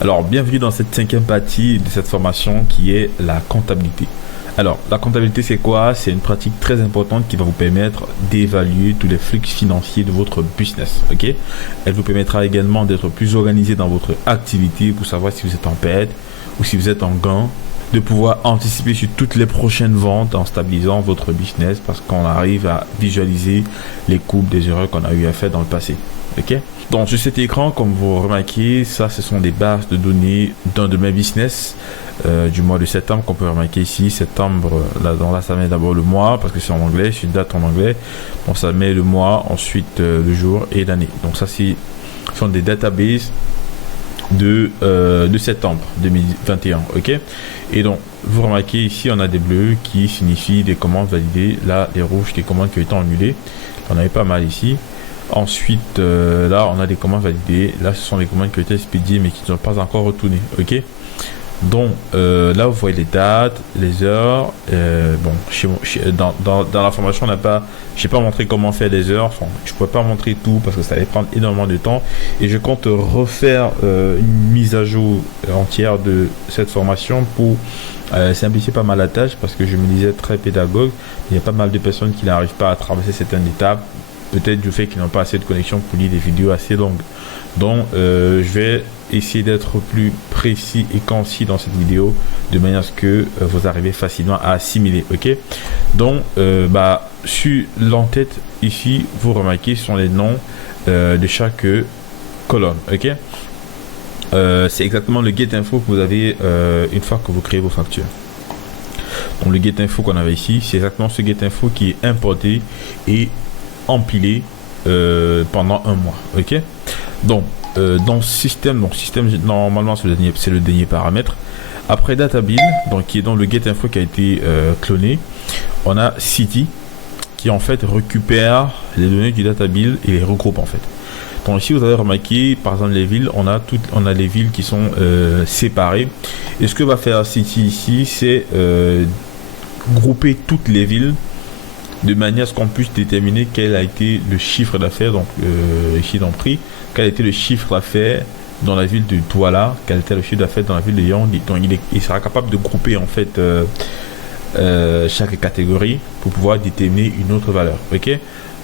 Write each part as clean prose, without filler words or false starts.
Alors, bienvenue dans cette cinquième partie de cette formation qui est la comptabilité. Alors, la comptabilité, c'est quoi? C'est une pratique très importante qui va vous permettre d'évaluer tous les flux financiers de votre business. Ok? Elle vous permettra également d'être plus organisé dans votre activité pour savoir si vous êtes en perte ou si vous êtes en gain, de pouvoir anticiper sur toutes les prochaines ventes en stabilisant votre business parce qu'on arrive à visualiser les coupes des erreurs qu'on a eu à faire dans le passé. Ok? Donc sur cet écran, comme vous remarquez, ça ce sont des bases de données d'un de mes business du mois de septembre qu'on peut remarquer ici. Septembre, là ça met d'abord le mois parce que c'est en anglais, c'est une date en anglais. Donc ça met le mois, ensuite le jour et l'année. Donc ça ce sont des databases de septembre 2021. Ok? Et donc vous remarquez ici on a des bleus qui signifient des commandes validées, là des rouges des commandes qui ont été annulées. On avait pas mal ici. Ensuite là on a des commandes validées, là ce sont des commandes qui ont été expédiées mais qui ne sont pas encore retournées. Ok? Donc là vous voyez les dates, les heures. Dans la formation j'ai pas montré comment faire les heures. Enfin, je pourrais pas montrer tout parce que ça allait prendre énormément de temps et je compte refaire une mise à jour entière de cette formation pour simplifier pas mal la tâche parce que je me disais très pédagogue. Il y a pas mal de personnes qui n'arrivent pas à traverser certaines étapes, peut-être du fait qu'ils n'ont pas assez de connexion pour lire des vidéos assez longues. Donc je vais essayer d'être plus précis et concis dans cette vidéo de manière à ce que vous arrivez facilement à assimiler. Ok? Donc sur l'entête ici vous remarquez ce sont les noms de chaque colonne. Ok? C'est exactement le get info que vous avez une fois que vous créez vos factures. Donc le get info qu'on avait ici, c'est exactement ce get info qui est importé et empilé pendant un mois. Ok? Donc dans système, normalement c'est le dernier paramètre. Après data build, donc qui est dans le get info qui a été cloné, on a city qui en fait récupère les données du data build et les regroupe en fait. Donc ici vous avez remarqué par exemple les villes, on a les villes qui sont séparées. Et ce que va faire city ici, c'est grouper toutes les villes de manière à ce qu'on puisse déterminer quel a été le chiffre d'affaires, donc ici dans le prix, quel a été le chiffre d'affaires dans la ville de Douala, quel était le chiffre d'affaires dans la ville de Yaoundé. Donc il sera capable de grouper en fait chaque catégorie pour pouvoir déterminer une autre valeur. Ok?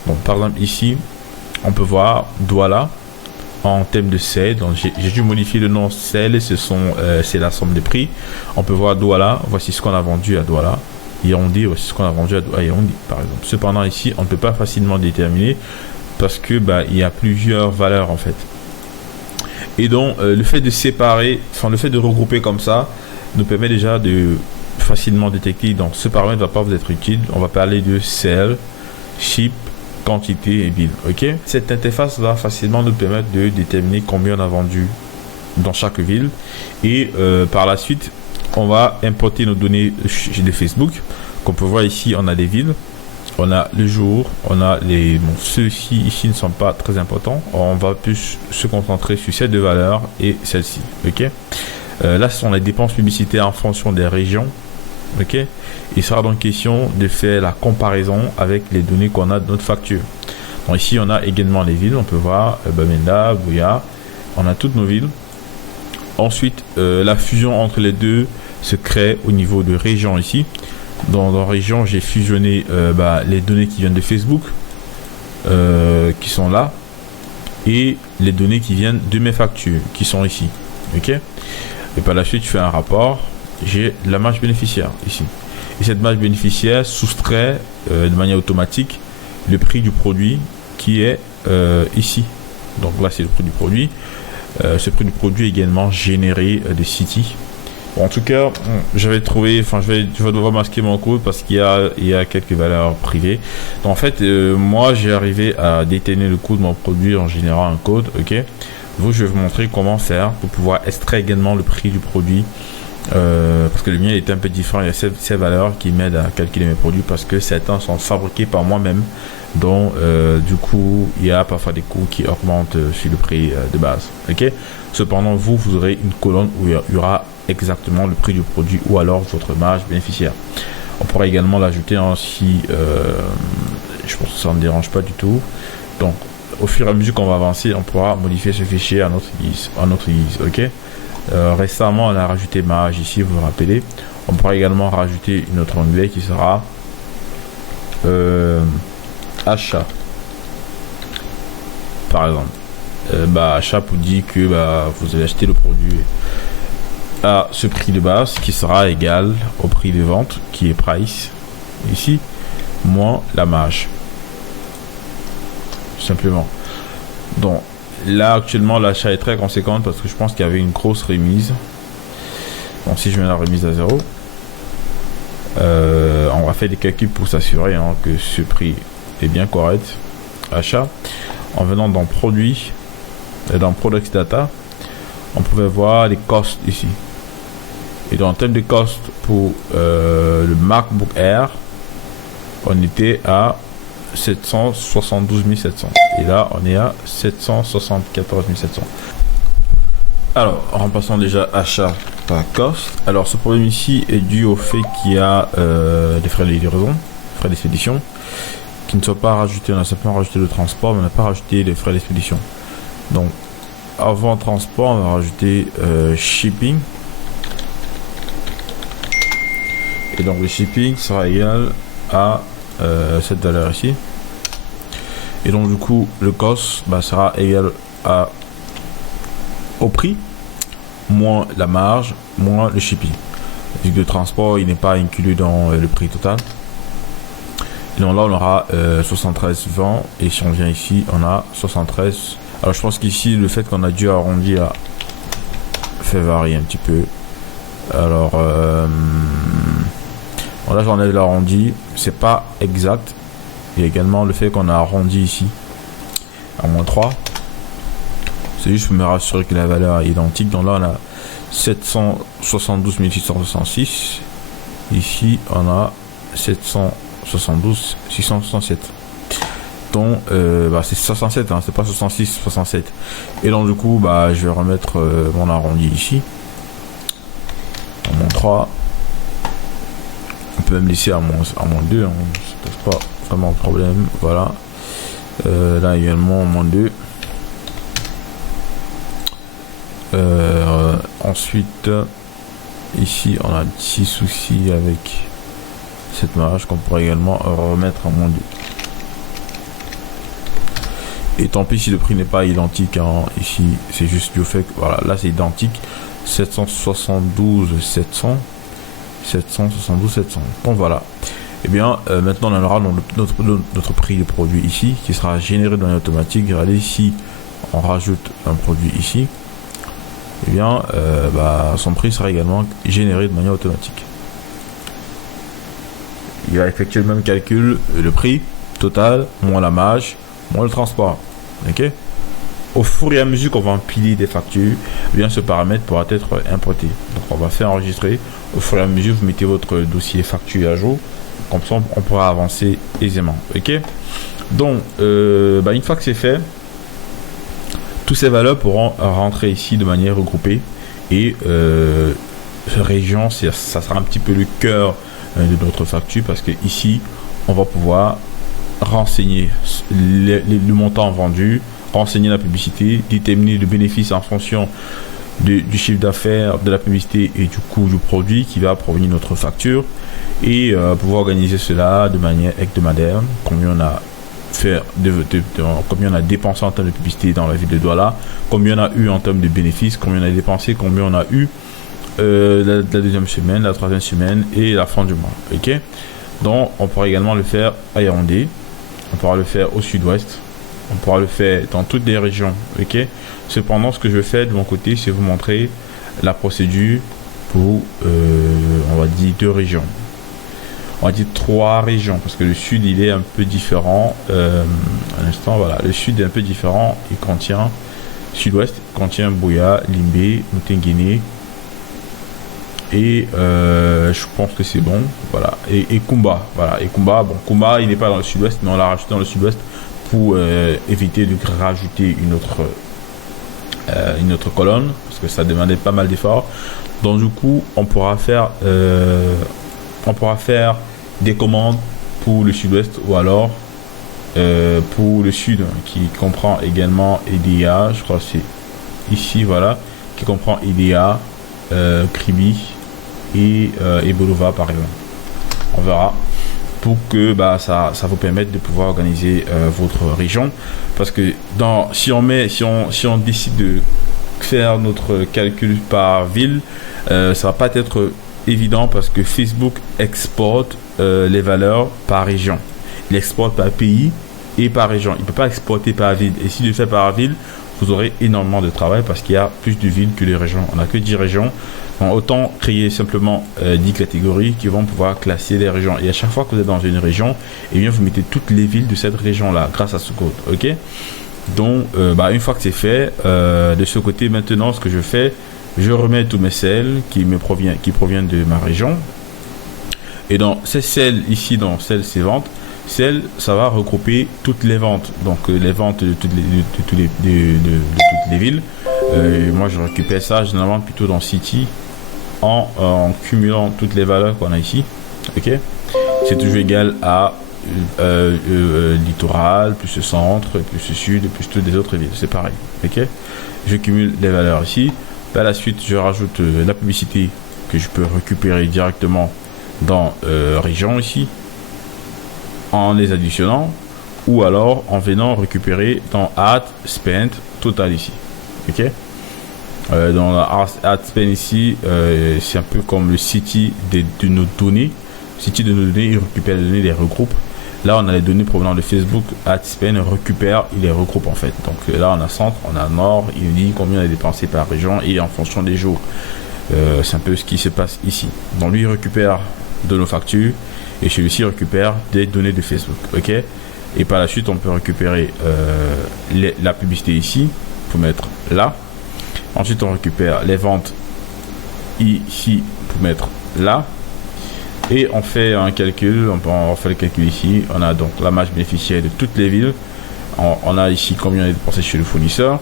Donc par exemple ici, on peut voir Douala en termes de sel. Donc j'ai dû modifier le nom sel, c'est la somme des prix. On peut voir Douala, voici ce qu'on a vendu à Douala. Yaoundé, voici ce qu'on a vendu à Yaoundé par exemple. Cependant ici on ne peut pas facilement déterminer parce que il y a plusieurs valeurs en fait. Et donc le fait de séparer, le fait de regrouper comme ça nous permet déjà de facilement détecter. Donc ce paramètre ne va pas vous être utile. On va parler de sell, ship, quantité et bill. Ok? Cette interface va facilement nous permettre de déterminer combien on a vendu dans chaque ville et par la suite on va importer nos données de Facebook. Qu'on peut voir ici, on a les villes, on a le jour, on a les... ceux-ci ici ne sont pas très importants. On va plus se concentrer sur ces deux valeurs et celle-ci. Ok? Là, ce sont les dépenses publicitaires en fonction des régions. Ok? Il sera donc question de faire la comparaison avec les données qu'on a de notre facture. Donc ici, on a également les villes. On peut voir Bamenda, Bouya. On a toutes nos villes. Ensuite, la fusion entre les deux se crée au niveau de région ici. Dans la région, j'ai fusionné les données qui viennent de Facebook, qui sont là, et les données qui viennent de mes factures, qui sont ici. Ok? Et par la suite, je fais un rapport. J'ai la marge bénéficiaire ici. Et cette marge bénéficiaire soustrait de manière automatique le prix du produit qui est ici. Donc là, c'est le prix du produit. Ce prix du produit est également généré de City. Bon, en tout cas, j'avais trouvé, je vais devoir masquer mon code parce qu'il y a quelques valeurs privées. Donc en fait, moi j'ai arrivé à déterminer le coût de mon produit en générant un code. Ok, vous, je vais vous montrer comment faire pour pouvoir extraire également le prix du produit. Parce que le mien est un peu différent. Il y a ces valeurs qui m'aident à calculer mes produits parce que certains sont fabriqués par moi-même. Donc du coup il y a parfois des coûts qui augmentent sur le prix de base. Ok, cependant vous aurez une colonne où il y aura exactement le prix du produit ou alors votre marge bénéficiaire. On pourra également l'ajouter si je pense que ça ne dérange pas du tout. Donc au fur et à mesure qu'on va avancer, on pourra modifier ce fichier à notre guise. Ok, Récemment, on a rajouté marge ici, vous vous rappelez. On pourra également rajouter une autre onglet qui sera achat, par exemple. Achat vous dit que vous allez acheter le produit à ce prix de base qui sera égal au prix de vente qui est price ici moins la marge, simplement. Donc là actuellement l'achat est très conséquent parce que je pense qu'il y avait une grosse remise. Donc si je mets la remise à 0, on va faire des calculs pour s'assurer que ce prix est bien correct. Achat, en venant dans produit, dans product data, on pouvait voir les costs ici. Et dans le thème de cost pour le MacBook Air, on était à 772 700. Et là, on est à 774 700. Alors, en passant déjà achat par cost. Alors, ce problème ici est dû au fait qu'il y a des frais de livraison, frais d'expédition, qui ne sont pas rajoutés. On a simplement rajouté le transport, mais on n'a pas rajouté les frais d'expédition. Donc, avant transport, on va rajouter shipping. Et donc le shipping sera égal à cette valeur ici. Et donc du coup le cost sera égal au prix moins la marge moins le shipping. Vu que le transport il n'est pas inclus dans le prix total. Et donc là on aura 73,20 et si on vient ici on a 73. Alors je pense qu'ici le fait qu'on a dû arrondir fait varier un petit peu. Alors là j'enlève l'arrondi, c'est pas exact. Il y a également le fait qu'on a arrondi ici à moins 3. C'est juste pour me rassurer que la valeur est identique. Donc là on a 772 666. Ici on a 772 667. Donc c'est 67, c'est pas 66, 67. Et donc du coup je vais remettre mon arrondi ici à moins 3. On peut même laisser à moins 2, c'est pas vraiment un problème. Voilà, là également moins 2. Ensuite ici on a un petit souci avec cette marge qu'on pourrait également remettre à moins 2. Et tant pis si le prix n'est pas identique ici, c'est juste du fait que voilà, là c'est identique. 772 700 772 700. Donc voilà. Et bien maintenant on aura notre prix de produit ici qui sera généré de manière automatique. Regardez ici, on rajoute un produit ici. Et bien son prix sera également généré de manière automatique. Il va effectuer le même calcul, le prix total moins la marge moins le transport. Ok. Au fur et à mesure qu'on va empiler des factures, eh bien ce paramètre pourra être importé. Donc on va faire enregistrer. Au fur et à mesure, vous mettez votre dossier facture à jour. Comme ça, on pourra avancer aisément. Ok. Donc, une fois que c'est fait, toutes ces valeurs pourront rentrer ici de manière regroupée. Et région, ça sera un petit peu le cœur de notre facture parce que ici, on va pouvoir renseigner le montant vendu, renseigner la publicité, déterminer le bénéfice en fonction du chiffre d'affaires, de la publicité et du coût du produit qui va provenir de notre facture et pouvoir organiser cela de manière hebdomadaire, combien on a fait combien on a dépensé en termes de publicité dans la ville de Douala, combien on a eu en termes de bénéfices, combien on a dépensé, combien on a eu la deuxième semaine, la troisième semaine et la fin du mois. Ok. Donc on pourra également le faire à Yaoundé, on pourra le faire au sud-ouest, on pourra le faire dans toutes les régions. Ok. Cependant, ce que je vais faire de mon côté, c'est vous montrer la procédure pour on va dire 2 régions. On va dire 3 régions parce que le sud il est un peu différent. Un instant, voilà, le sud est un peu différent. Il contient sud-ouest, contient Buea, Limbe, Moutenguine et je pense que c'est bon. Voilà, et Kumba. Voilà, et Kumba. Bon, Kumba il n'est pas dans le sud-ouest, mais on l'a rajouté dans le sud-ouest pour éviter de rajouter une autre colonne parce que ça demandait pas mal d'efforts. Donc du coup, on pourra faire des commandes pour le sud-ouest ou alors pour le sud qui comprend également EDA, je crois que c'est ici, voilà, qui comprend IDEA, Kribi et Bolova par exemple. On verra pour que ça vous permette de pouvoir organiser votre région, parce que si on décide de faire notre calcul par ville, ça va pas être évident parce que Facebook exporte les valeurs par région. Il exporte par pays et par région. Il ne peut pas exporter par ville. Et s'il le fait par ville, vous aurez énormément de travail parce qu'il y a plus de villes que les régions. On n'a que 10 régions. Donc autant créer simplement 10 catégories qui vont pouvoir classer les régions. Et à chaque fois que vous êtes dans une région, eh bien, vous mettez toutes les villes de cette région-là grâce à ce code. Ok? Donc, une fois que c'est fait, de ce côté, maintenant, ce que je fais, je remets tous mes celles qui proviennent de ma région. Et dans ces celles ici, dans ces ventes, ça va regrouper toutes les ventes. Donc, les ventes de toutes les villes. Moi, je récupère ça généralement plutôt dans City en cumulant toutes les valeurs qu'on a ici. Ok? C'est toujours égal à littoral, plus le centre, plus le sud, plus toutes les autres villes. C'est pareil. Ok? Je cumule les valeurs ici. Par la suite, je rajoute la publicité que je peux récupérer directement dans région ici, en les additionnant, ou alors en venant récupérer dans Ad Spend Total ici. Ok? Dans la Ad Spend ici, c'est un peu comme le City de nos données. City de nos données, il récupère les données, il les regroupe. Là, on a les données provenant de Facebook. Ad Spend récupère, il les regroupe en fait. Donc là, on a centre, on a nord, il dit combien on a dépensé par région et en fonction des jours. C'est un peu ce qui se passe ici. Donc lui, il récupère de nos factures et celui-ci récupère des données de Facebook. Ok? Et par la suite, on peut récupérer la publicité ici pour mettre là. Ensuite, on récupère les ventes ici pour mettre là. Et on fait un calcul, on fait le calcul ici. On a donc la marge bénéficiaire de toutes les villes. On a ici combien on a dépensé chez le fournisseur.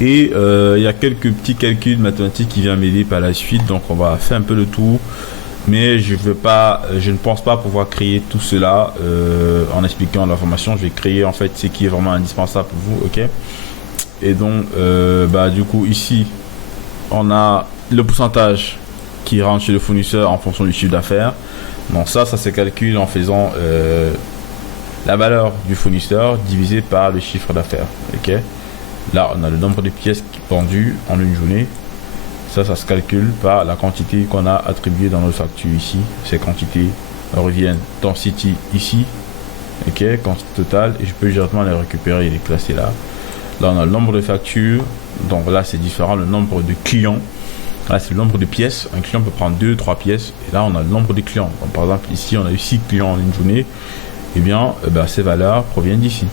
Et il y a quelques petits calculs mathématiques qui viennent m'aider par la suite. Donc on va faire un peu le tour. Mais je ne pense pas pouvoir créer tout cela en expliquant l'information. Je vais créer en fait ce qui est vraiment indispensable pour vous. Ok? Et donc du coup ici on a le pourcentage qui rentre chez le fournisseur en fonction du chiffre d'affaires. Donc ça se calcule en faisant la valeur du fournisseur divisé par le chiffre d'affaires. Ok? Là on a le nombre de pièces vendues en une journée. Ça se calcule par la quantité qu'on a attribuée dans notre facture ici. Ces quantités reviennent dans City ici. Ok? Quantité totale. Et je peux directement les récupérer et les classer là. Là on a le nombre de factures. Donc là c'est différent. Le nombre de clients. Là c'est le nombre de pièces. Un client peut prendre 2-3 pièces. Et là on a le nombre de clients. Donc, par exemple ici on a eu 6 clients en une journée. Et bien ces valeurs proviennent d'ici.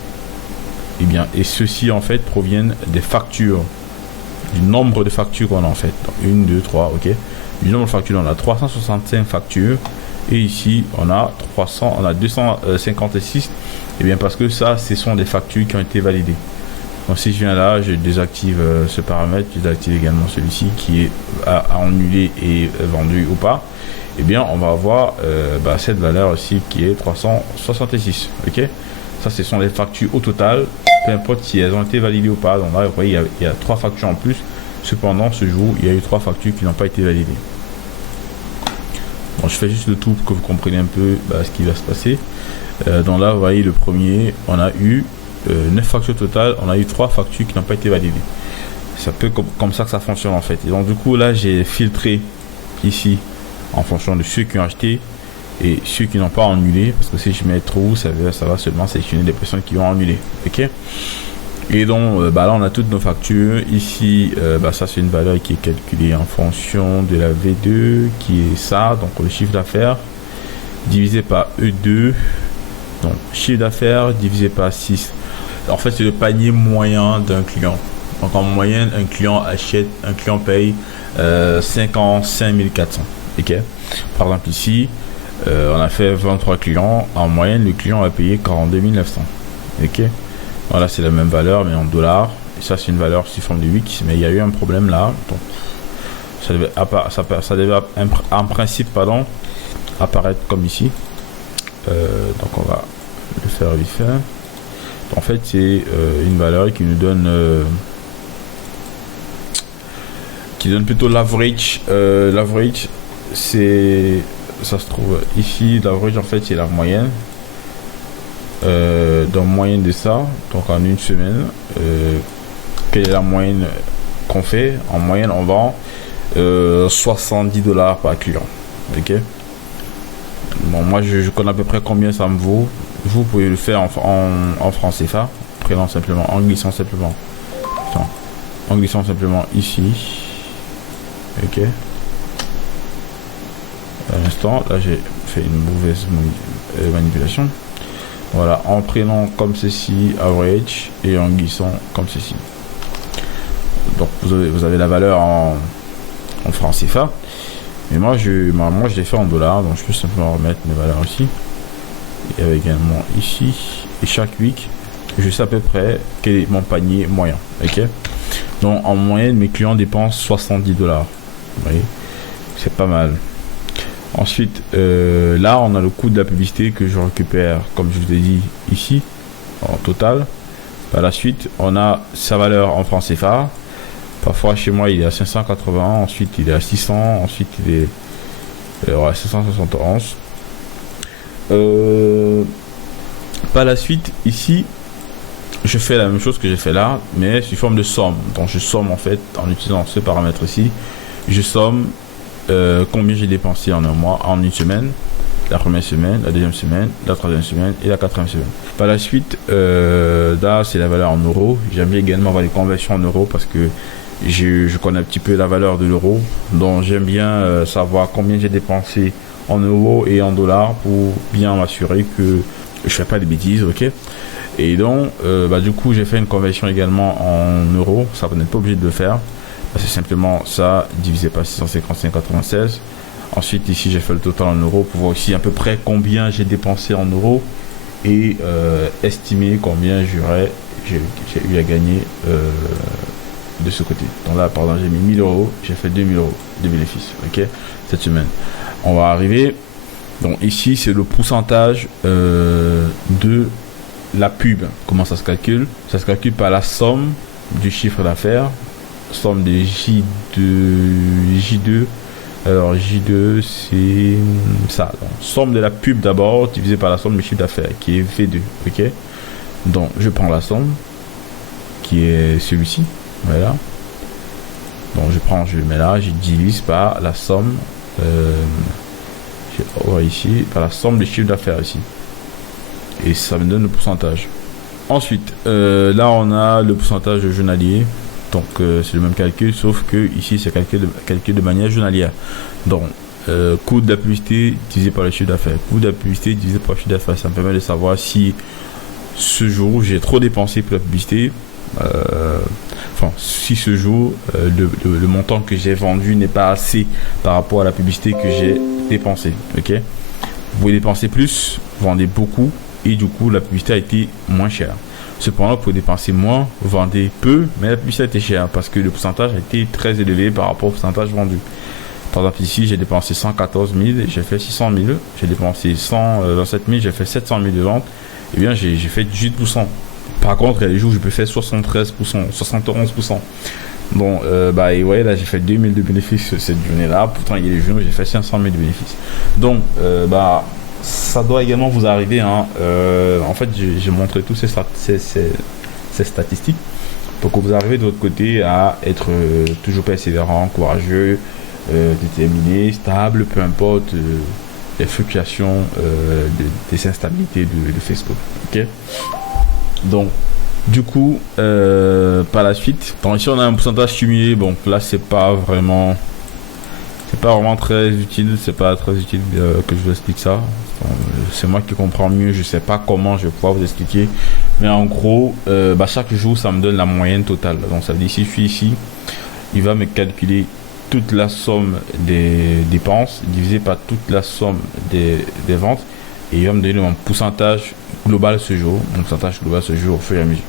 Et ceux-ci en fait proviennent des factures. Du nombre de factures qu'on a en fait. Donc, 1, 2, 3, ok. Du nombre de factures, on a 365 factures. Et ici, on a 256. Et bien parce que ça, ce sont des factures qui ont été validées. Donc si je viens là, je désactive ce paramètre. Je désactive également celui-ci qui est à annuler et vendu ou pas. Et bien on va avoir cette valeur aussi qui est 366. Ok. Ça, ce sont les factures au total. Peu importe si elles ont été validées ou pas. Donc là, vous voyez, il y a 3 factures en plus. Cependant, ce jour, il y a eu 3 factures qui n'ont pas été validées. Bon, je fais juste le tour pour que vous compreniez un peu ce qui va se passer. Donc là, vous voyez, le premier, on a eu 9 factures totales. On a eu 3 factures qui n'ont pas été validées. C'est un peu comme ça que ça fonctionne en fait. Et donc du coup, là, j'ai filtré ici en fonction de ceux qui ont acheté et ceux qui n'ont pas annulé, parce que si je mets trop, ça va seulement sélectionner des personnes qui ont annulé. Ok? Et donc là on a toutes nos factures ici. Ça c'est une valeur qui est calculée en fonction de la V2 qui est ça, donc le chiffre d'affaires divisé par E2, donc chiffre d'affaires divisé par 6. En fait c'est le panier moyen d'un client. Donc en moyenne un client paye 55 400. Ok? Par exemple ici on a fait 23 clients. En moyenne, le client a payé 42 900. Ok. Voilà, c'est la même valeur, mais en dollars. Et ça, c'est une valeur sous forme de 8. Mais il y a eu un problème là. Donc, ça devait en principe, apparaître comme ici. Donc, on va le faire vite fait. En fait, c'est une valeur qui nous donne qui donne plutôt l'average. L'average, c'est, ça se trouve ici. L'average, en fait, c'est la moyenne. Dans moyenne de ça, donc en une semaine, quelle est la moyenne qu'on fait? En moyenne, on vend $70 par client. Ok. Bon, moi, je connais à peu près combien ça me vaut. Vous pouvez le faire en francs CFA, prenant simplement, en glissant simplement. Attends, en glissant simplement ici. Ok. À l'instant, là, j'ai fait une mauvaise manipulation. Voilà, en prenant comme ceci, average, et en glissant comme ceci. Donc, vous avez la valeur en francs CFA. Mais moi, je l'ai fait en dollars, donc je peux simplement remettre mes valeurs ici. Et également ici. Et chaque week, je sais à peu près quel est mon panier moyen. Ok. Donc, en moyenne, mes clients dépensent $70. Vous voyez, c'est pas mal. Ensuite, là, on a le coût de la publicité que je récupère, comme je vous ai dit, ici, en total. Par la suite, on a sa valeur en francs CFA. Parfois, chez moi, il est à 580, ensuite, il est à 600, ensuite, il est à 671. Par la suite, ici, je fais la même chose que j'ai fait là, mais sous forme de somme. Donc, je somme, en fait, en utilisant ce paramètre ici. Je somme combien j'ai dépensé en un mois, en une semaine, la première semaine, la deuxième semaine, la troisième semaine et la quatrième semaine. Par la suite, là, c'est la valeur en euros. J'aime bien également avoir les conversions en euros parce que je connais un petit peu la valeur de l'euro. Donc, j'aime bien savoir combien j'ai dépensé en euros et en dollars pour bien m'assurer que je fais pas de bêtises, ok. Et donc, du coup, j'ai fait une conversion également en euros. Ça, vous n'êtes pas obligé de le faire. C'est simplement ça divisé par 655,96. Ensuite, ici, j'ai fait le total en euros pour voir aussi à peu près combien j'ai dépensé en euros et estimer combien j'ai eu à gagner de ce côté. Donc là, par exemple, j'ai mis 1000 euros, j'ai fait 2000 euros de bénéfices, ok, cette semaine. On va arriver. Donc ici, c'est le pourcentage de la pub. Comment ça se calcule? Ça se calcule par la somme du chiffre d'affaires, somme des J2. Alors J2, c'est ça. Donc, somme de la pub d'abord divisé par la somme du chiffre d'affaires qui est V2, ok. Donc je prends la somme qui est celui-ci, voilà. Donc je le mets là, je divise par la somme ici, par la somme du chiffre d'affaires ici, et ça me donne le pourcentage. Ensuite, là on a le pourcentage journalier. Donc c'est le même calcul, sauf que ici c'est calculé de manière journalière. Donc coût de la publicité divisé par le chiffre d'affaires. Coût de la publicité divisé par le chiffre d'affaires. Ça me permet de savoir si ce jour j'ai trop dépensé pour la publicité. Si ce jour le montant que j'ai vendu n'est pas assez par rapport à la publicité que j'ai dépensé. Ok. Vous pouvez dépenser plus, vendez beaucoup et du coup la publicité a été moins chère. Cependant, pour dépenser moins, vendez peu, mais la publicité était chère parce que le pourcentage a été très élevé par rapport au pourcentage vendu. Par exemple, ici, j'ai dépensé 114 000, j'ai fait 600 000. J'ai dépensé 127 000, j'ai fait 700 000 de ventes. Eh bien, j'ai fait 18%. Par contre, il y a des jours où je peux faire 73%, 71%. Bon, et ouais, là, j'ai fait 2000 de bénéfices cette journée-là. Pourtant, il y a des jours où j'ai fait 500 000 de bénéfices. Donc, ça doit également vous arriver. En fait, j'ai montré toutes ces statistiques pour que vous arrivez de votre côté à être toujours persévérant, courageux, déterminé, stable, peu importe les fluctuations des instabilités de Facebook. Ok. Donc, du coup, par la suite, ici on a un pourcentage cumulé. Bon, là c'est pas vraiment très utile, que je vous explique ça. C'est moi qui comprends mieux, je sais pas comment je vais pouvoir vous expliquer, mais en gros chaque jour ça me donne la moyenne totale. Donc ça veut dire si je suis ici, il va me calculer toute la somme des dépenses divisé par toute la somme des ventes et il va me donner mon pourcentage global ce jour, au fur et à mesure.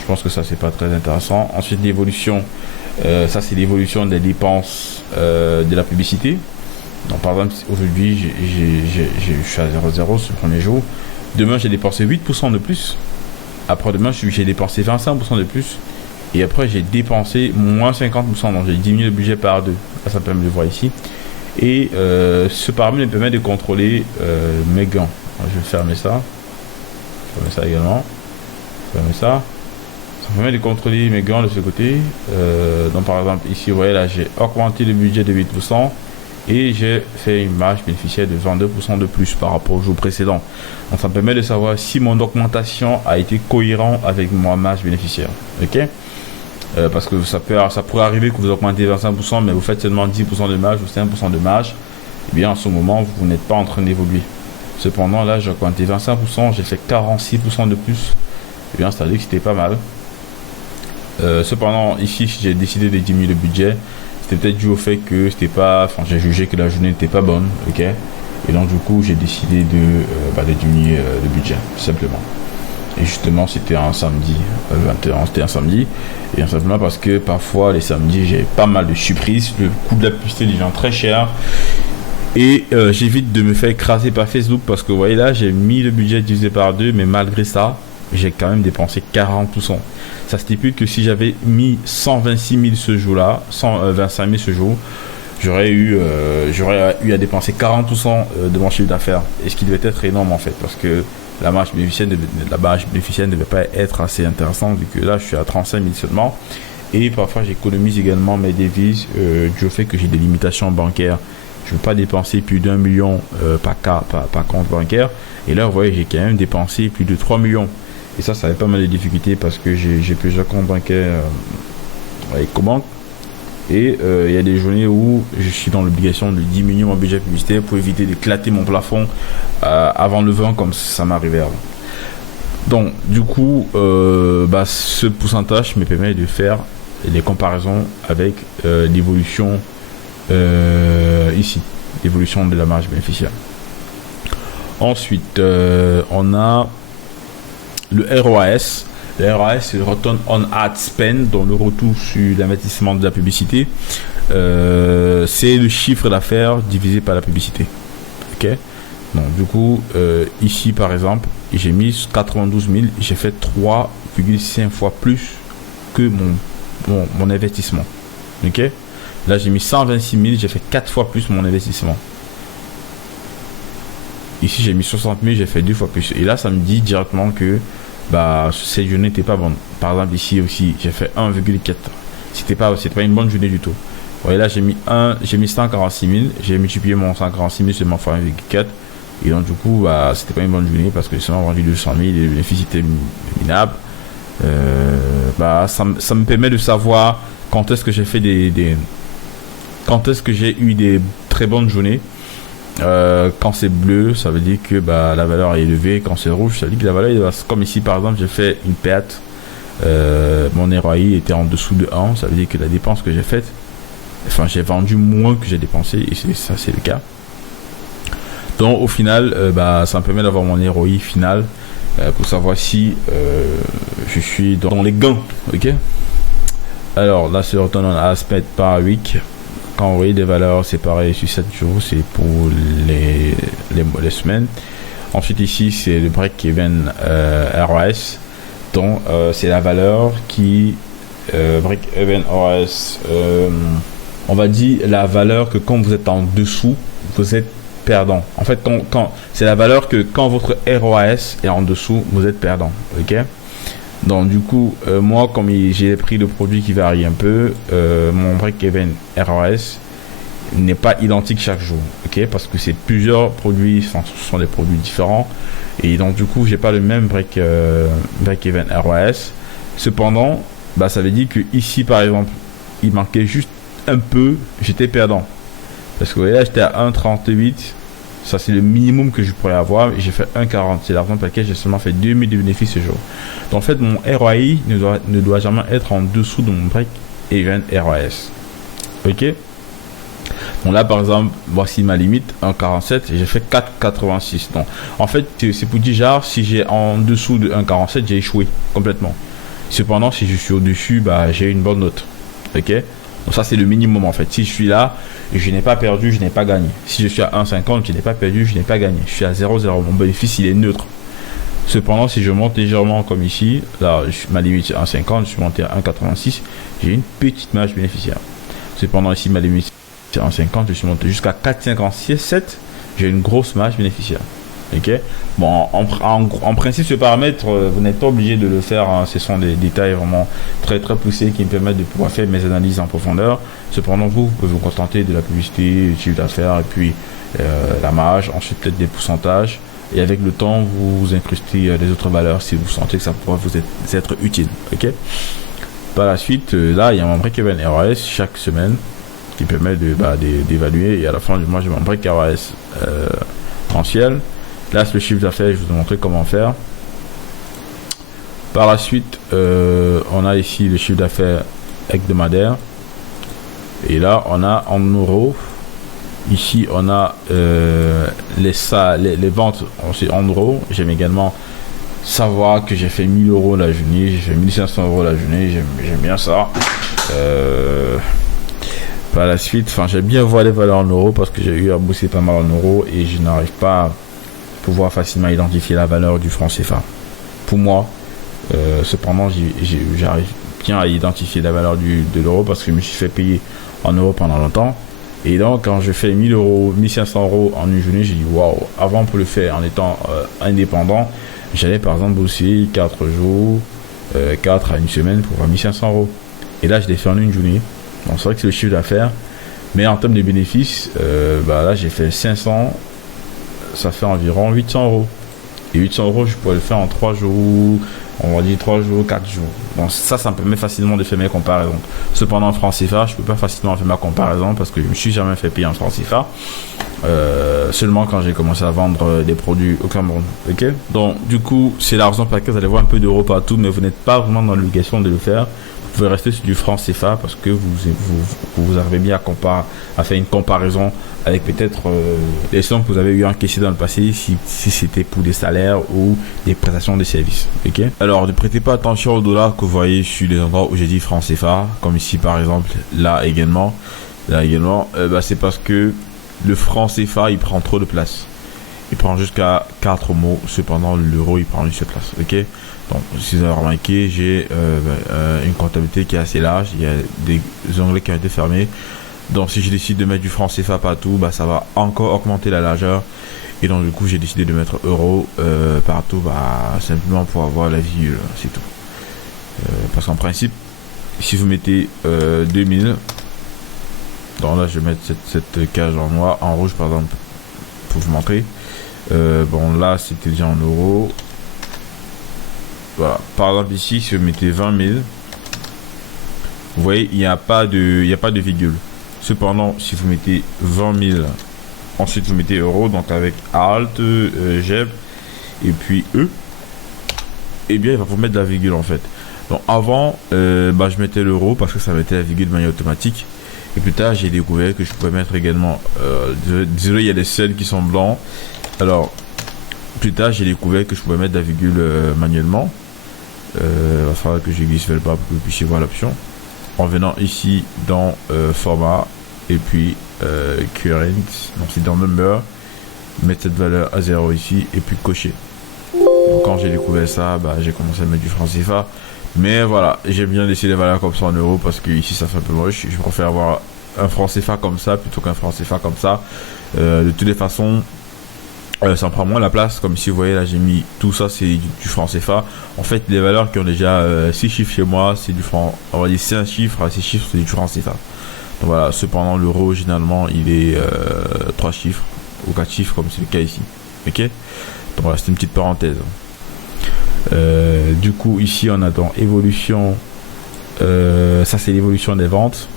Je pense que ça c'est pas très intéressant. Ensuite l'évolution, ça c'est l'évolution des dépenses de la publicité. Donc par exemple aujourd'hui je suis à 0,0 ce premier jour. Demain j'ai dépensé 8% de plus. Après demain j'ai dépensé 25% de plus. Et après, j'ai dépensé moins 50%. Donc, j'ai diminué le budget par 2. Là, ça permet de le voir ici. Et ce paramètre me permet de contrôler mes gains. Alors, je vais fermer ça. Fermer ça également. Fermer ça. Ça me permet de contrôler mes gains de ce côté. Donc, par exemple, ici, vous voyez, là, j'ai augmenté le budget de 8%. Et j'ai fait une marge bénéficiaire de 22% de plus par rapport au jour précédent. Donc, ça me permet de savoir si mon augmentation a été cohérente avec ma marge bénéficiaire. Ok? Parce que ça pourrait arriver que vous augmentez 25%, mais vous faites seulement 10% de marge ou 5% de marge. Eh bien, en ce moment, vous n'êtes pas en train d'évoluer. Cependant, là, j'ai augmenté 25%, j'ai fait 46% de plus. Eh bien, ça veut dire que c'était pas mal. Cependant, ici, j'ai décidé de diminuer le budget. C'était peut-être dû au fait que j'ai jugé que la journée n'était pas bonne, ok. Et donc, du coup, j'ai décidé de diminuer le budget, tout simplement. Et justement, c'était un samedi 21, c'était un samedi. Et simplement parce que parfois, les samedis, j'ai pas mal de surprises. Le coût de la publicité devient très cher. Et j'évite de me faire écraser par Facebook parce que vous voyez là, j'ai mis le budget divisé par 2, mais malgré ça, j'ai quand même dépensé 40%. Ça stipule que si j'avais mis 126 000 ce jour-là, 125 000 ce jour, j'aurais eu à dépenser 40% de mon chiffre d'affaires. Et ce qui devait être énorme en fait, parce que la marge bénéficiaire ne devait pas être assez intéressante, vu que là je suis à 35 000 seulement. Et parfois j'économise également mes devises dû au fait que j'ai des limitations bancaires. Je ne veux pas dépenser plus d'1 million par compte bancaire. Et là, vous voyez, j'ai quand même dépensé plus de 3 millions. Et ça avait pas mal de difficultés parce que j'ai plusieurs comptes bancaires avec Cobanque. Et il y a des journées où je suis dans l'obligation de diminuer mon budget publicitaire pour éviter d'éclater mon plafond avant le vent, comme ça m'arrivait avant. Donc, du coup, ce pourcentage me permet de faire des comparaisons avec l'évolution ici, l'évolution de la marge bénéficiaire. Ensuite, on a le ROAS. Le ROAS, c'est le Return on Ad Spend, dont le retour sur l'investissement de la publicité. C'est le chiffre d'affaires divisé par la publicité. Ok. Donc, du coup, ici, par exemple, j'ai mis 92 000, j'ai fait 3,5 fois plus que mon investissement. Ok. Là, j'ai mis 126 000, j'ai fait 4 fois plus mon investissement. Ici, j'ai mis 60 000, j'ai fait 2 fois plus. Et là, ça me dit directement que cette journée n'était pas bonne. Par exemple, ici aussi, j'ai fait 1,4. C'était pas une bonne journée du tout. Vous voyez là, j'ai mis 146 000, j'ai multiplié mon 146 000 seulement fois 1,4. Et donc, du coup, c'était pas une bonne journée parce que j'ai seulement vendu 200 000 et le bénéfice était minable. Ça me permet de savoir quand est-ce que j'ai fait quand est-ce que j'ai eu des très bonnes journées. Quand c'est bleu, ça veut dire que la valeur est élevée. Quand c'est rouge, ça veut dire que la valeur est élevée. Comme ici, par exemple, j'ai fait une perte. Mon ROI était en dessous de 1. Ça veut dire que la dépense que j'ai faite, j'ai vendu moins que j'ai dépensé. Et ça, c'est le cas. Donc, au final, ça me permet d'avoir mon ROI final pour savoir si je suis dans les gains. Ok. Alors, là, c'est le Return on Ad Spend par week. Quand vous voyez des valeurs séparées sur 7 jours, c'est pour les semaines. Ensuite, ici, c'est le break-even ROS. Donc, c'est la valeur qui... break-even ROS, on va dire la valeur que quand vous êtes en dessous, vous êtes perdant. En fait, c'est la valeur que quand votre ROAS est en dessous, vous êtes perdant. Ok. Donc du coup, moi, comme j'ai pris le produit qui varie un peu, mon break-even ROS n'est pas identique chaque jour, ok, parce que c'est plusieurs produits, ce sont des produits différents, et donc du coup, j'ai pas le même break-even ROS. Cependant, ça veut dire que ici, par exemple, il manquait juste un peu, j'étais perdant, parce que là, j'étais à 1,38. Ça, c'est le minimum que je pourrais avoir. Et j'ai fait 1,40. C'est la raison pour laquelle j'ai seulement fait 2000 de bénéfices ce jour. Donc, en fait, mon ROI ne doit jamais être en dessous de mon break-even ROS. Ok. Donc là, par exemple, voici ma limite, 1,47. Et j'ai fait 4,86. Donc, en fait, c'est pour dire, genre, si j'ai en dessous de 1,47, j'ai échoué complètement. Cependant, si je suis au-dessus, j'ai une bonne note. Ok. Donc ça, c'est le minimum en fait. Si je suis là, je n'ai pas perdu, je n'ai pas gagné. Si je suis à 1,50, je n'ai pas perdu, je n'ai pas gagné. Je suis à 0,0. Mon bénéfice, il est neutre. Cependant, si je monte légèrement comme ici, là, ma limite c'est 1,50, je suis monté à 1,86, j'ai une petite marge bénéficiaire. Cependant, ici, ma limite c'est 1,50, je suis monté jusqu'à 4,56,7, j'ai une grosse marge bénéficiaire. Ok. Bon, en principe, ce paramètre, vous n'êtes pas obligé de le faire. Hein. Ce sont des détails vraiment très très poussés qui me permettent de pouvoir faire mes analyses en profondeur. Cependant, vous pouvez vous contenter de la publicité, le chiffre d'affaires et puis la marge, ensuite peut-être des pourcentages. Et avec le temps, vous incrustez des autres valeurs si vous sentez que ça pourrait vous être utile. Ok. Par la suite, là, il y a mon break-even ROS chaque semaine qui permet d'évaluer. Et à la fin du mois, j'ai mon break ROS mensuel. Là, c'est le chiffre d'affaires, je vous ai montré comment faire. Par la suite, on a ici le chiffre d'affaires hebdomadaire. Et là, on a en euros. Ici, on a les ventes en euros. J'aime également savoir que j'ai fait 1000 euros la journée. J'ai fait 1500 euros la journée. J'aime bien ça. Par la suite, j'aime bien voir les valeurs en euros parce que j'ai eu à bosser pas mal en euros et je n'arrive pas à pouvoir facilement identifier la valeur du franc CFA. Pour moi, cependant, j'arrive bien à identifier la valeur de l'euro parce que je me suis fait payer en euros pendant longtemps. Et donc, quand je fais 1000 euros, 1500 euros en une journée, j'ai dit waouh, avant pour le faire en étant indépendant, j'allais par exemple bosser 4 jours, 4 à une semaine pour avoir 1500 euros. Et là, je l'ai fait en une journée. Donc, c'est vrai que c'est le chiffre d'affaires. Mais en termes de bénéfices, là, j'ai fait 500. Ça fait environ 800 euros. Et 800 euros, je pourrais le faire en 3 jours, on va dire 3 jours, 4 jours. Donc ça me permet facilement de faire mes comparaisons. Cependant, en franc CFA, je ne peux pas facilement faire ma comparaison parce que je ne me suis jamais fait payer en franc CFA. Seulement quand j'ai commencé à vendre des produits au Cameroun. Ok. Donc du coup, c'est la raison pour laquelle vous allez voir un peu d'euros partout, mais vous n'êtes pas vraiment dans l'obligation de le faire. Vous pouvez rester sur du franc CFA parce que vous arrivez bien à faire une comparaison avec peut-être les sommes que vous avez eu encaissées dans le passé si c'était pour des salaires ou des prestations de services. Ok. Alors ne prêtez pas attention au dollar que vous voyez sur les endroits où j'ai dit franc CFA, comme ici par exemple, là également, c'est parce que le franc CFA il prend trop de place. Il prend jusqu'à 4 mots, cependant l'euro il prend une seule place. Ok. Donc, si vous avez remarqué, j'ai une comptabilité qui est assez large. Il y a des onglets qui ont été fermés. Donc, si je décide de mettre du franc CFA partout, ça va encore augmenter la largeur. Et donc, du coup, j'ai décidé de mettre euro partout, simplement pour avoir la virgule, c'est tout. Parce qu'en principe, si vous mettez 2000, donc là, je vais mettre cette cage en noir, en rouge, par exemple, pour vous montrer. Là, c'était déjà en euros. Voilà. Par exemple ici, si vous mettez 20 000, vous voyez, il n'y a pas de virgule. Cependant, si vous mettez 20 000, ensuite vous mettez euro, donc avec Alt, GEB, et puis E, eh bien il va vous mettre la virgule en fait. Donc avant, je mettais l'euro parce que ça mettait la virgule de manière automatique. Et plus tard, j'ai découvert que je pouvais mettre également, désolé, il y a des selles qui sont blancs. Alors, plus tard, j'ai découvert que je pouvais mettre la virgule manuellement. Il va falloir que je glisse vers le bas pour que vous puissiez voir l'option. En venant ici dans format et puis current, donc c'est dans number, mettre cette valeur à 0 ici et puis cocher. Donc quand j'ai découvert ça, j'ai commencé à mettre du franc CFA. Mais voilà, j'aime bien laisser les valeurs comme ça en euros parce que ici ça fait un peu moche. Je préfère avoir un franc CFA comme ça plutôt qu'un franc CFA comme ça. De toutes les façons, ça prend moins la place. Comme ici vous voyez là, j'ai mis tout ça, c'est du franc CFA. En fait, les valeurs qui ont déjà 6 chiffres chez moi, c'est du franc. On va dire 5 chiffres à 6 chiffres, c'est du franc CFA. Donc voilà, cependant l'euro généralement il est 3 chiffres ou 4 chiffres comme c'est le cas ici. Ok. Donc voilà, c'est une petite parenthèse. Du coup ici on a dans évolution, ça c'est l'évolution des ventes.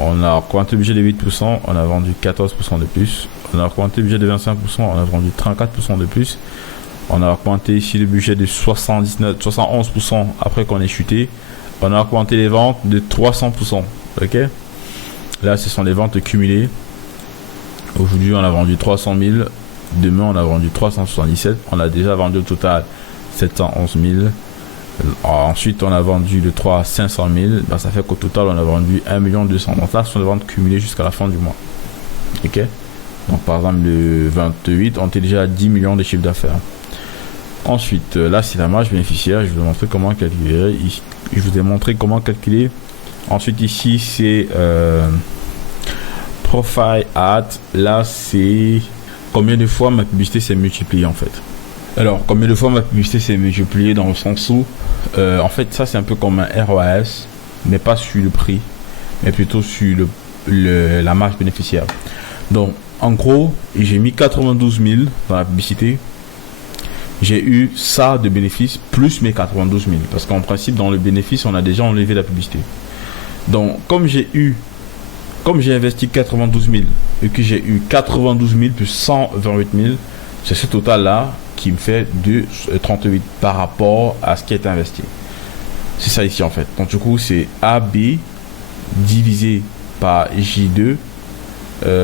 On a augmenté le budget de 8%, on a vendu 14% de plus. On a augmenté le budget de 25%, on a vendu 34% de plus. On a augmenté ici le budget de 71% après qu'on ait chuté. On a augmenté les ventes de 300%. Ok. Là ce sont les ventes cumulées. Aujourd'hui on a vendu 300 000. Demain on a vendu 377. On a déjà vendu au total 711 000. Ensuite on a vendu de 3 à 500 000. Ça fait qu'au total on a vendu 1 200 000. Donc là ce sont les ventes cumulées jusqu'à la fin du mois. Ok. Donc par exemple le 28, on était déjà à 10 millions de chiffre d'affaires. Ensuite, là c'est la marge bénéficiaire. Je vous ai montré comment calculer. Je vous ai montré comment calculer. Ensuite ici c'est Profile Ad. Là c'est combien de fois ma publicité s'est multipliée en fait. Alors combien de fois ma publicité s'est multipliée dans le sens où en fait ça c'est un peu comme un ROAS, mais pas sur le prix, mais plutôt sur la marge bénéficiaire. Donc en gros j'ai mis 92 000 dans la publicité. J'ai eu ça de bénéfice plus mes 92 000 parce qu'en principe dans le bénéfice on a déjà enlevé la publicité. Donc comme j'ai investi 92 000 et que j'ai eu 92 000 plus 128 000, c'est ce total là qui me fait 2,38 par rapport à ce qui est investi. C'est ça ici en fait. Donc du coup c'est AB divisé par J2.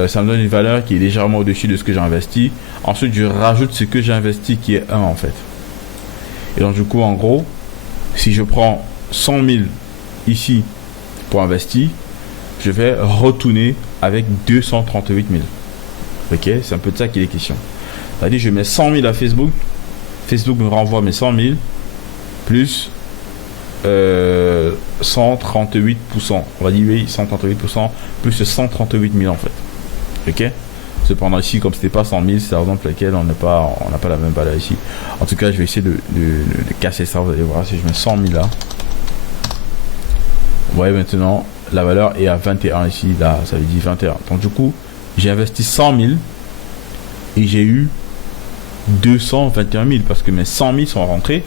Ça me donne une valeur qui est légèrement au-dessus de ce que j'ai investi. Ensuite je rajoute ce que j'ai investi qui est 1 en fait. Et donc du coup en gros si je prends 100 000 ici pour investir, je vais retourner avec 238 000. Ok, c'est un peu de ça qu'il est question. C'est-à-dire je mets 100 000 à Facebook, Facebook me renvoie mes 100 000 plus 138%. On va dire oui, 138% plus 138 000 en fait. Ok. Cependant ici comme c'était pas 100 000, c'est la raison pour laquelle on n'a pas la même valeur ici. En tout cas je vais essayer de casser ça. Vous allez voir si je mets 100 000 là. Vous voyez maintenant la valeur est à 21 ici. Là ça veut dire 21. Donc du coup j'ai investi 100 000 et j'ai eu 221 000 parce que mes 100 000 sont rentrés.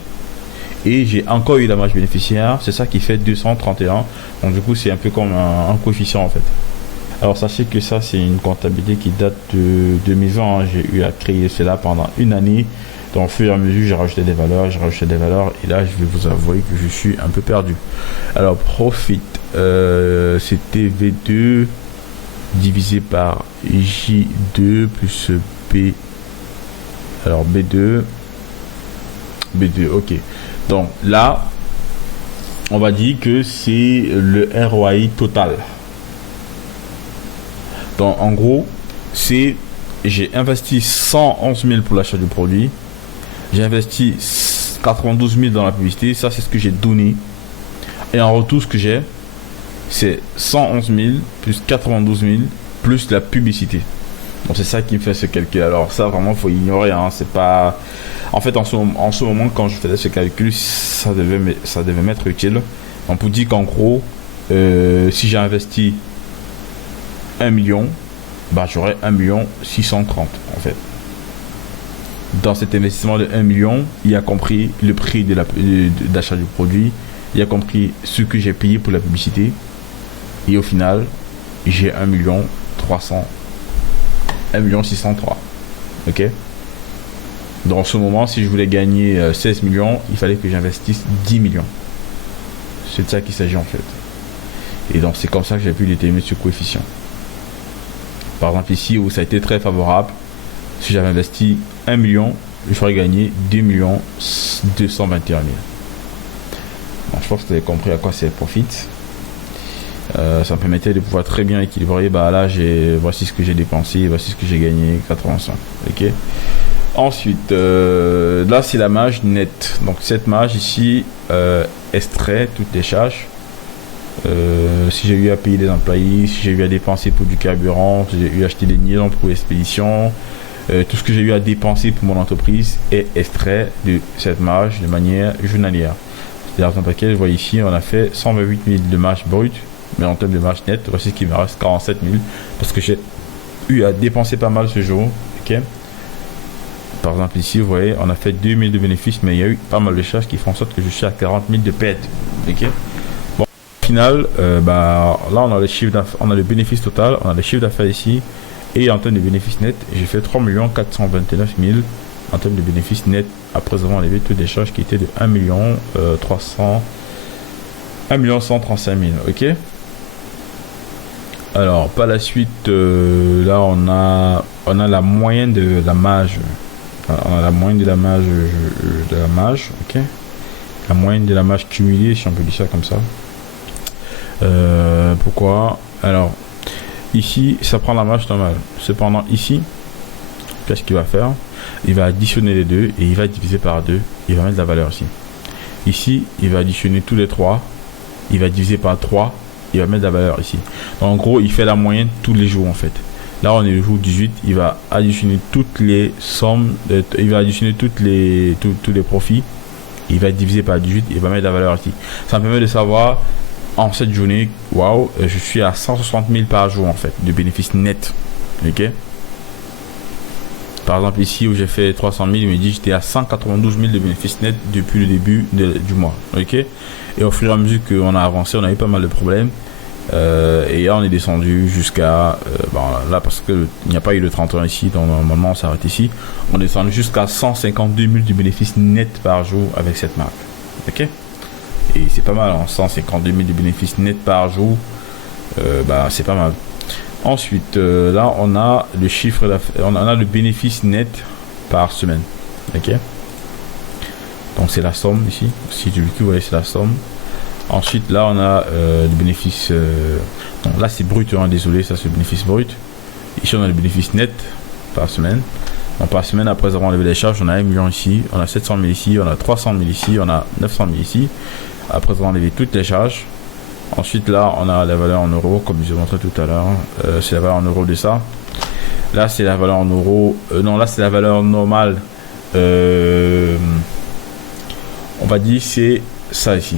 Et j'ai encore eu la marge bénéficiaire, c'est ça qui fait 231. Donc du coup c'est un peu comme un coefficient en fait. Alors sachez que ça c'est une comptabilité qui date de 2020, hein. J'ai eu à créer cela pendant une année. Donc au fur et à mesure j'ai rajouté des valeurs, et là je vais vous avouer que je suis un peu perdu. Alors profit, c'était V2 divisé par J2 plus B. Alors B2, ok. Donc là, on va dire que c'est le ROI total. Donc en gros, c'est j'ai investi 111 000 pour l'achat du produit. J'ai investi 92 000 dans la publicité. Ça, c'est ce que j'ai donné. Et en retour, ce que j'ai, c'est 111 000 plus 92 000 plus la publicité. Donc c'est ça qui me fait ce calcul. Alors ça, vraiment, faut ignorer. Hein. C'est pas... En fait, en ce moment, quand je faisais ce calcul, ça devait m'être utile. On peut dire qu'en gros, si j'ai investi 1 million, bah, j'aurais 1 630 en fait. Dans cet investissement de 1 million, il y a compris le prix d'achat du produit, il y a compris ce que j'ai payé pour la publicité. Et au final, j'ai 1 603. Ok. Dans ce moment, si je voulais gagner 16 millions, il fallait que j'investisse 10 millions. C'est de ça qu'il s'agit en fait. Et donc c'est comme ça que j'ai pu déterminer ce coefficient. Par exemple ici où ça a été très favorable, si j'avais investi 1 million, j'aurais gagné 2 221 000. Bon, je pense que vous avez compris à quoi c'est profit. Ça me permettait de pouvoir très bien équilibrer. Bah là, voici ce que j'ai dépensé, voici ce que j'ai gagné, 85. Ok. Ensuite, là c'est la marge nette. Donc cette marge ici extrait toutes les charges. Si j'ai eu à payer des employés, si j'ai eu à dépenser pour du carburant, si j'ai eu à acheter des nylons pour l'expédition, tout ce que j'ai eu à dépenser pour mon entreprise est extrait de cette marge de manière journalière. C'est la raison pour laquelle, vous voyez ici, on a fait 128 000 de marge brute, mais en termes de marge nette, voici ce qui me reste 47 000 parce que j'ai eu à dépenser pas mal ce jour. Ok. Par exemple ici, vous voyez, on a fait 2 000 de bénéfices, mais il y a eu pas mal de charges qui font en sorte que je suis à 40 000 de perte. Ok. Bon, au final, là on a le bénéfice total, on a le chiffre d'affaires ici, et en termes de bénéfices net, j'ai fait 3 429 000 en termes de bénéfices net après avoir enlevé toutes les charges qui étaient de 1 135 000. Ok. Alors par la suite, là on a la moyenne de la marge. On a la moyenne de la marge, ok. La moyenne de la marge cumulée, si on peut dire ça comme ça. Pourquoi? Alors ici ça prend la marge normale. Cependant ici qu'est-ce qu'il va faire? Il va additionner les deux et il va diviser par 2. Il va mettre la valeur ici. Ici, il va additionner tous les 3. Il va diviser par 3. Il va mettre la valeur ici. Donc, en gros, il fait la moyenne tous les jours en fait. Là, on est le jour 18. Il va additionner toutes les sommes. Il va additionner tous les profits. Il va diviser par 18. Il va mettre la valeur ici. Ça me permet de savoir en cette journée, waouh, je suis à 160 000 par jour en fait de bénéfices nets. Ok. Par exemple, ici où j'ai fait 300 000, il me dit j'étais à 192 000 de bénéfices nets depuis le début du mois. Ok. Et au fur et à mesure qu'on a avancé, on a eu pas mal de problèmes. Et là, on est descendu jusqu'à là parce que il n'y a pas eu de 31 ici, donc normalement on s'arrête ici. On est descendu jusqu'à 152 000 de bénéfices nets par jour avec cette marque. Ok. Et c'est pas mal, hein, 152 000 de bénéfices nets par jour. C'est pas mal. Ensuite, là, on a le chiffre d'affaires, on a le bénéfice net par semaine. Ok. Donc, c'est la somme ici. Si tu le cliques, vous voyez, c'est la somme. Ensuite, là, on a le bénéfice. Donc, là, c'est brut. Hein, désolé, ça, c'est le bénéfice brut. Ici, on a le bénéfice net par semaine. Donc, par semaine, après avoir enlevé les charges, on a 1 million ici, on a 700 000 ici, on a 300 000 ici, on a 900 000 ici. Après avoir enlevé toutes les charges. Ensuite, là, on a la valeur en euros, comme je vous ai montré tout à l'heure. C'est la valeur en euros de ça. Là, c'est la valeur en euros. Non, là, c'est la valeur normale. On va dire c'est ça ici.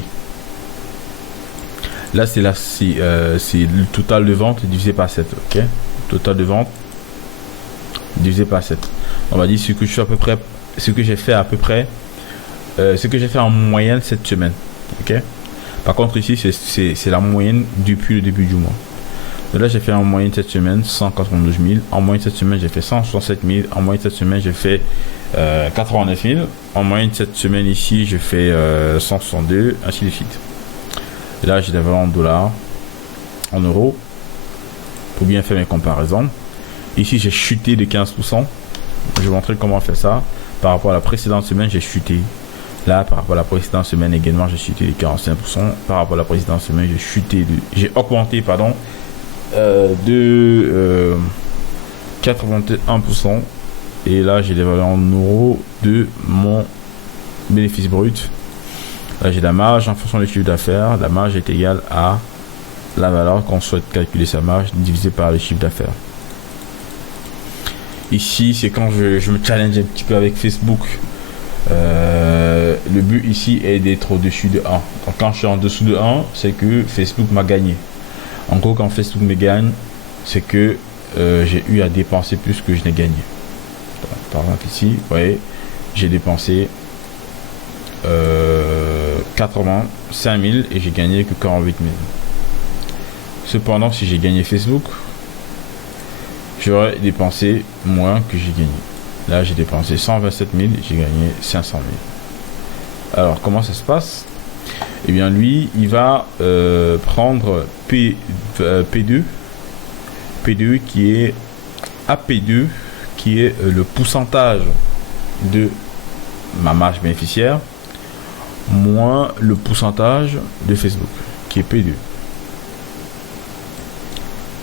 Là, c'est le total de vente divisé par 7. Ok. Total de vente divisé par 7. On va dire ce que je suis à peu près, ce que j'ai fait à peu près, ce que j'ai fait en moyenne cette semaine. Ok. Par contre ici c'est la moyenne depuis le début du mois. Donc là j'ai fait en moyenne cette semaine 192 000. En moyenne cette semaine j'ai fait 167 000. En moyenne cette semaine j'ai fait 89 000. En moyenne cette semaine ici je fais 162, ainsi de suite. Et là j'ai la valeur en dollars, en euros, pour bien faire mes comparaisons. Ici j'ai chuté de 15%. Je vais vous montrer comment on fait ça. Par rapport à la précédente semaine j'ai chuté. Là, par rapport à la précédente semaine également, j'ai chuté de 45%. Par rapport à la précédente semaine, j'ai augmenté, de 81%. Et là, j'ai les valeurs en euros de mon bénéfice brut. Là, j'ai la marge en fonction du chiffre d'affaires. La marge est égale à la valeur qu'on souhaite calculer sa marge divisé par le chiffre d'affaires. Ici, c'est quand je me challenge un petit peu avec Facebook. Le but ici est d'être au-dessus de 1. Donc, quand je suis en dessous de 1, c'est que Facebook m'a gagné. En gros, quand Facebook me gagne, c'est que j'ai eu à dépenser plus que je n'ai gagné. Donc, par exemple ici, vous voyez, j'ai dépensé 85 000 et j'ai gagné que 48 000. Cependant, si j'ai gagné Facebook, j'aurais dépensé moins que j'ai gagné. Là, j'ai dépensé 127 000 et j'ai gagné 500 000. Alors, comment ça se passe? Eh bien, lui, il va prendre P2 qui est AP2, qui est le pourcentage de ma marge bénéficiaire, moins le pourcentage de Facebook, qui est P2.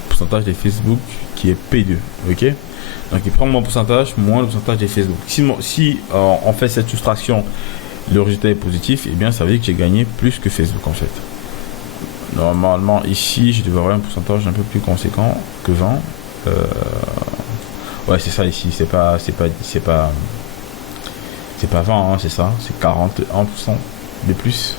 Pourcentage de Facebook, qui est P2, ok? Donc il prend mon pourcentage moins le pourcentage de Facebook. Si on fait cette soustraction, le résultat est positif, et bien ça veut dire que j'ai gagné plus que Facebook en fait. Normalement ici je devrais avoir un pourcentage un peu plus conséquent que 20. Ouais, c'est ça ici, c'est pas 20, hein, c'est ça, c'est 41% de plus.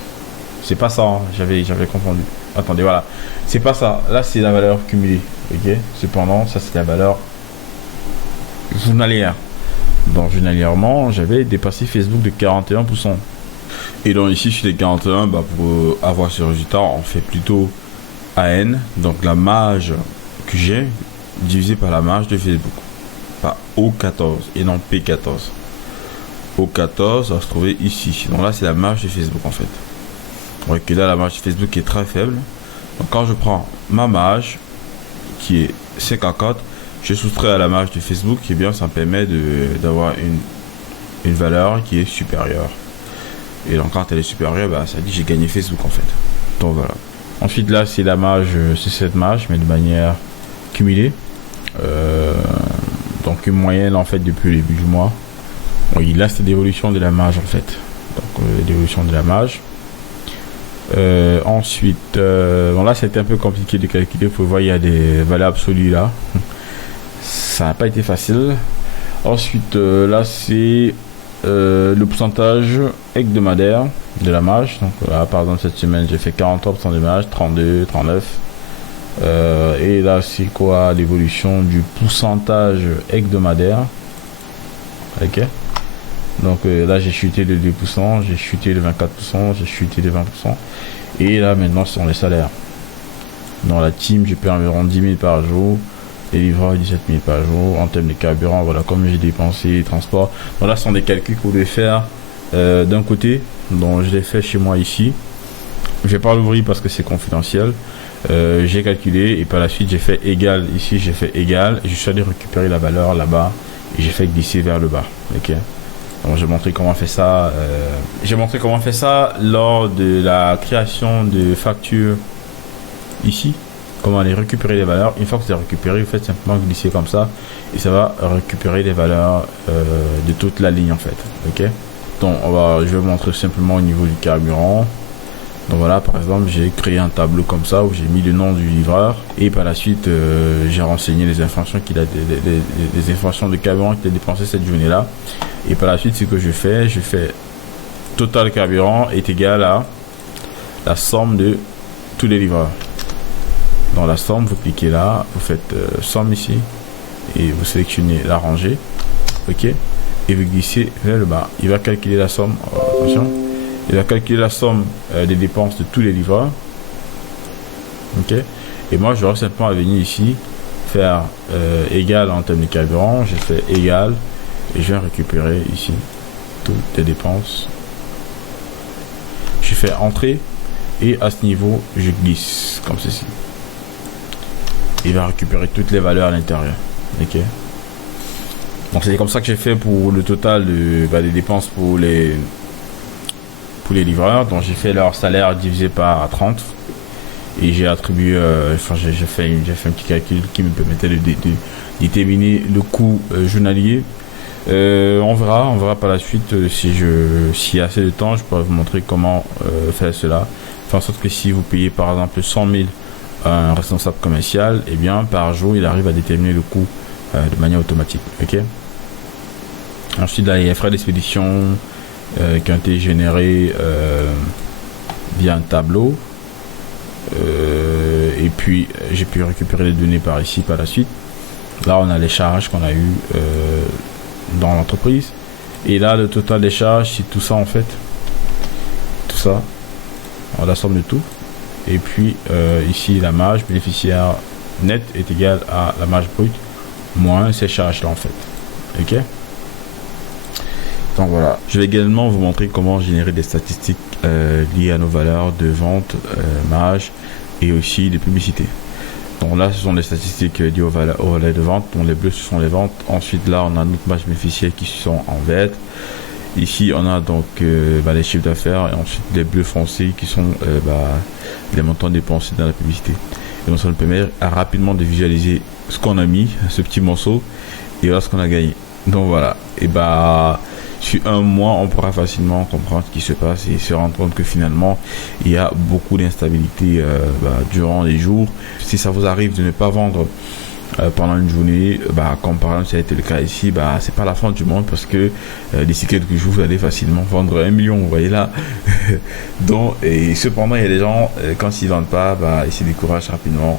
C'est pas ça, hein, j'avais confondu. Attendez, voilà, c'est pas ça. Là c'est la valeur cumulée, ok. Cependant ça c'est la valeur journalière. Donc journalièrement j'avais dépassé Facebook de 41%. Et donc ici sur les 41, pour avoir ce résultat on fait plutôt AN, donc la marge que j'ai divisé par la marge de Facebook, pas O14 et non P14. O14 va se trouver ici. Donc là c'est la marge de Facebook en fait. Vous voyez que là la marge de Facebook est très faible. Donc quand je prends ma marge qui est 54, je soustrais à la marge de Facebook, et bien ça me permet d'avoir une valeur qui est supérieure. Et donc quand elle est supérieure, ça dit j'ai gagné Facebook en fait. Donc voilà. Ensuite là c'est la marge, c'est cette marge mais de manière cumulée. Donc une moyenne en fait depuis le début du mois. Bon, il a cette évolution de la marge en fait. Donc l'évolution de la marge. Ensuite, bon là c'était un peu compliqué de calculer. Vous pouvez voir il y a des valeurs absolues là. Ça n'a pas été facile. Ensuite là c'est le pourcentage hebdomadaire de la marge. Donc là par exemple cette semaine j'ai fait 43% de marge, 32, 39. Et là c'est quoi l'évolution du pourcentage hebdomadaire. Ok. Donc là j'ai chuté de 2%, j'ai chuté de 24%, j'ai chuté de 20%. Et là maintenant ce sont les salaires. Dans la team j'ai payé environ 10 000 par jour. Les livreurs 17 000 par jour. En termes de carburant, voilà comme j'ai dépensé, transport. Donc là ce sont des calculs que vous devez faire d'un côté. Donc je l'ai fait chez moi ici. Je vais pas l'ouvrir parce que c'est confidentiel. J'ai calculé et par la suite j'ai fait égal. Ici j'ai fait égal. Et je suis allé récupérer la valeur là-bas. Et j'ai fait glisser vers le bas. Ok. Donc, j'ai montré comment on fait ça. J'ai montré comment on fait ça lors de la création de factures ici. Comment aller récupérer les valeurs. Une fois que c'est récupéré, vous faites simplement glisser comme ça et ça va récupérer les valeurs de toute la ligne en fait. Ok. Donc je vais vous montrer simplement au niveau du carburant. Donc voilà, par exemple, j'ai créé un tableau comme ça où j'ai mis le nom du livreur et par la suite, j'ai renseigné les informations les informations de carburant qu'il a dépensé cette journée-là. Et par la suite, ce que je fais total carburant est égal à la somme de tous les livreurs. Dans la somme, vous cliquez là, vous faites somme ici et vous sélectionnez la rangée, ok, et vous glissez vers le bas. Il va calculer la somme. Attention. Il va calculer la somme des dépenses de tous les livreurs. Ok. Et moi, j'aurais simplement à venir ici, faire égal en termes de carburant. J'ai fait égal et je vais récupérer ici toutes les dépenses. Je fais entrée et à ce niveau, je glisse comme ceci. Il va récupérer toutes les valeurs à l'intérieur. Ok. Donc c'est comme ça que j'ai fait pour le total des dépenses pour les livreurs. Donc j'ai fait leur salaire divisé par 30 et j'ai attribué j'ai fait un petit calcul qui me permettait de déterminer le coût journalier. On verra par la suite s'il y a assez de temps, je pourrais vous montrer comment faire cela. Faire en sorte que si vous payez par exemple 100 000 à un responsable commercial, et bien par jour il arrive à déterminer le coût de manière automatique. Ok. Ensuite là il y a les frais d'expédition qui ont été générés via un tableau et puis j'ai pu récupérer les données par ici par la suite. Là on a les charges qu'on a eu dans l'entreprise et là le total des charges c'est tout ça en fait, tout ça, on la somme de tout et puis ici la marge bénéficiaire nette est égale à la marge brute moins ces charges là en fait. Ok. Donc voilà, je vais également vous montrer comment générer des statistiques liées à nos valeurs de vente, marge et aussi des publicités. Donc là, ce sont les statistiques liées aux valeurs de vente. Donc les bleus, ce sont les ventes. Ensuite, là, on a notre marge bénéficiaire qui sont en vert. Ici, on a donc les chiffres d'affaires et ensuite les bleus foncés qui sont les montants dépensés dans la publicité. Et donc ça nous permet rapidement de visualiser ce qu'on a mis, ce petit morceau, et voilà ce qu'on a gagné. Donc voilà, et sur un mois, on pourra facilement comprendre ce qui se passe et se rendre compte que finalement, il y a beaucoup d'instabilité durant les jours. Si ça vous arrive de ne pas vendre pendant une journée, comme par exemple ça a été le cas ici, c'est pas la fin du monde parce que d'ici quelques jours, vous allez facilement vendre 1 million, vous voyez là. Donc, et cependant, il y a des gens, quand ils vendent pas, ils se découragent rapidement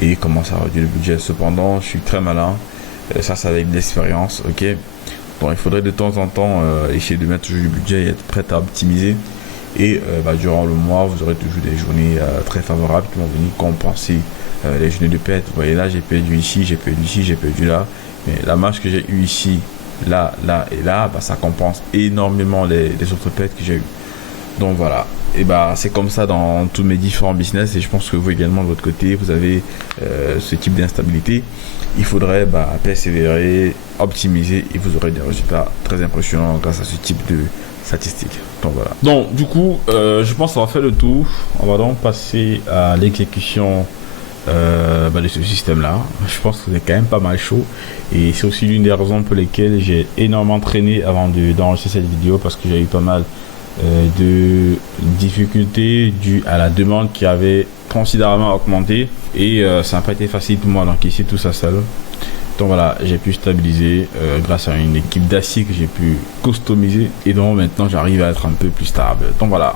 et ils commencent à réduire le budget. Cependant, je suis très malin, ça avec de l'expérience, ok. Bon, il faudrait de temps en temps essayer de mettre toujours du budget et être prêt à optimiser. Et durant le mois, vous aurez toujours des journées très favorables qui vont venir compenser les journées de perte. Vous voyez là, j'ai perdu ici, j'ai perdu ici, j'ai perdu là. Mais la marge que j'ai eue ici, là et là, ça compense énormément les autres pertes que j'ai eues. Donc voilà. Et c'est comme ça dans tous mes différents business et je pense que vous également de votre côté, vous avez ce type d'instabilité. Il faudrait persévérer, optimiser et vous aurez des résultats très impressionnants grâce à ce type de statistiques. Donc voilà. Donc du coup, je pense qu'on va faire le tour. On va donc passer à l'exécution de ce système-là. Je pense que c'est quand même pas mal chaud. Et c'est aussi l'une des raisons pour lesquelles j'ai énormément traîné avant d'enregistrer cette vidéo, parce que j'ai eu pas mal de difficultés dues à la demande qui avait considérablement augmenté. Et ça n'a pas été facile pour moi d'encaisser tout ça seul. Donc voilà, j'ai pu stabiliser grâce à une équipe d'acier que j'ai pu customiser. Et donc maintenant j'arrive à être un peu plus stable. Donc voilà.